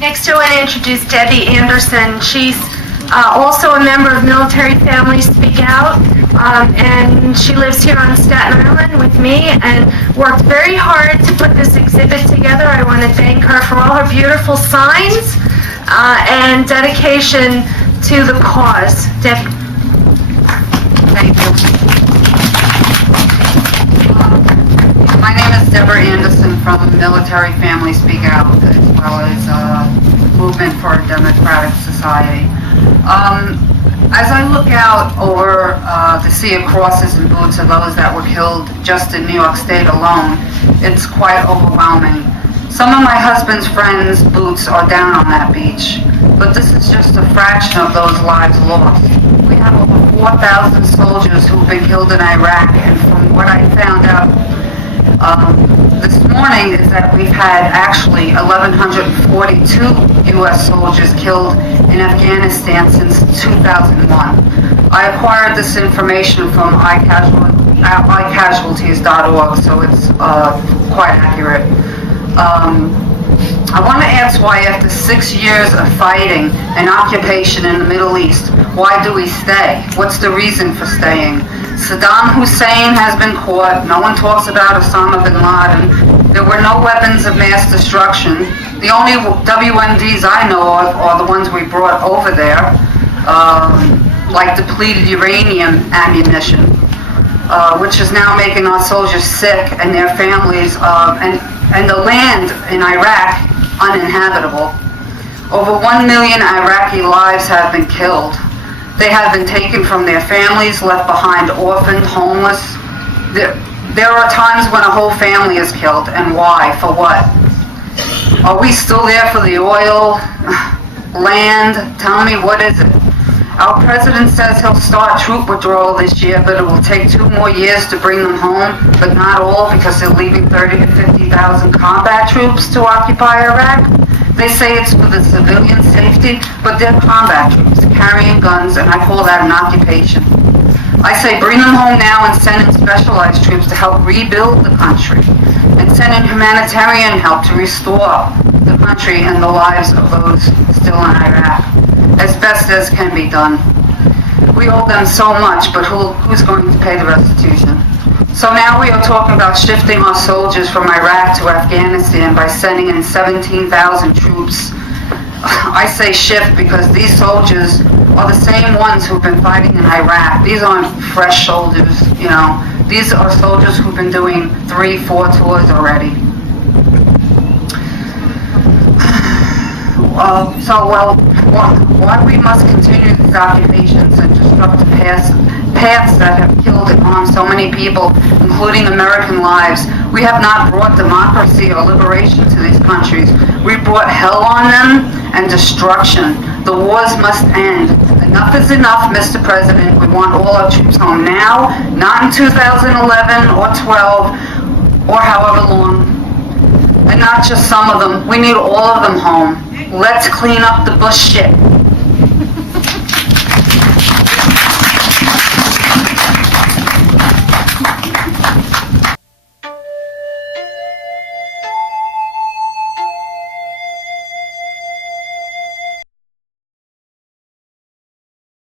Next, I want to introduce Debbie Anderson. She's also a member of Military Families Speak Out, and she lives here on Staten Island with me and worked very hard to put this exhibit together. I want to thank her for all her beautiful signs and dedication to the cause. Debbie. Thank you. My name is Debra Anderson from Military Families Speak Out, as well as Movement for a Democratic Society. As I look out over the sea of crosses and boots of those that were killed just in New York State alone, it's quite overwhelming. Some of my husband's friends' boots are down on that beach, but this is just a fraction of those lives lost. We have over 4,000 soldiers who've been killed in Iraq, and from what I found out this morning is that we've had actually 1,142 U.S. soldiers killed in Afghanistan since 2001. I acquired this information from iCasualties.org, so it's quite accurate. I want to ask why after 6 years of fighting and occupation in the Middle East, why do we stay? What's the reason for staying? Saddam Hussein has been caught. No one talks about Osama bin Laden. There were no weapons of mass destruction. The only WMDs I know of are the ones we brought over there, like depleted uranium ammunition, which is now making our soldiers sick and their families, and the land in Iraq uninhabitable. Over 1 million Iraqi lives have been killed. They have been taken from their families, left behind orphaned, homeless. There are times when a whole family is killed, and why? For what? Are we still there for the oil, land? Tell me, what is it? Our president says he'll start troop withdrawal this year, but it will take 2 more years to bring them home, but not all, because they're leaving 30,000 to 50,000 combat troops to occupy Iraq. They say it's for the civilian safety, but they're combat troops carrying guns, and I call that an occupation. I say bring them home now and send in specialized troops to help rebuild the country, and send in humanitarian help to restore the country and the lives of those still in Iraq, as best as can be done. We owe them so much, but who's going to pay the restitution? So now we are talking about shifting our soldiers from Iraq to Afghanistan by sending in 17,000 troops. I say shift because these soldiers are the same ones who've been fighting in Iraq. These aren't fresh soldiers, you know. These are soldiers who've been doing 3-4 tours already. Why we must continue these occupations and disrupt paths that have killed and harmed so many people, including American lives. We have not brought democracy or liberation to these countries. We brought hell on them and destruction. The wars must end. Enough is enough, Mr. President. We want all our troops home now, not in 2011 or 12 or however long. And not just some of them. We need all of them home. Let's clean up the bullshit.